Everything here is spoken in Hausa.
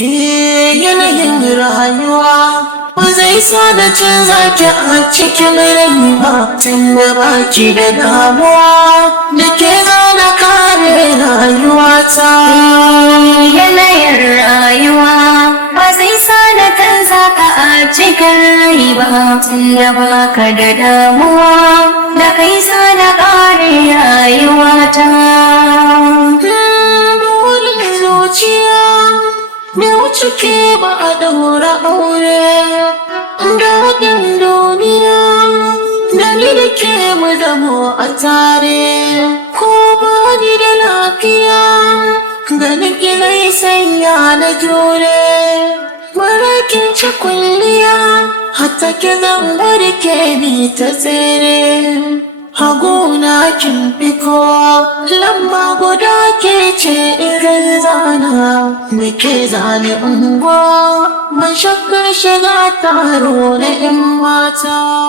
Yanayin rayuwa ba zai sa da canza ki a cikin rai ba, tun da baki da damuwa da ke zana kare rayuwata. Yanayin rayuwa ba zai sa da canza ka a cikin rai ba, tun da baka da damuwa da kai zana kare rayuwata. Burin zuciya bai wuce ke ba a daura aure, daɗin duniya da ni da ke mu zamo a tare. Ko ba ni da lafiya ganin ki zai sanya na jure, marakin ci kulliya hatta ki zan bari ke bi ta tsere. Haguna kin fi kowa, lamba guda ke ce irin zana, muke zane unguwa, ban shakkar shiga taro na 'yan mata.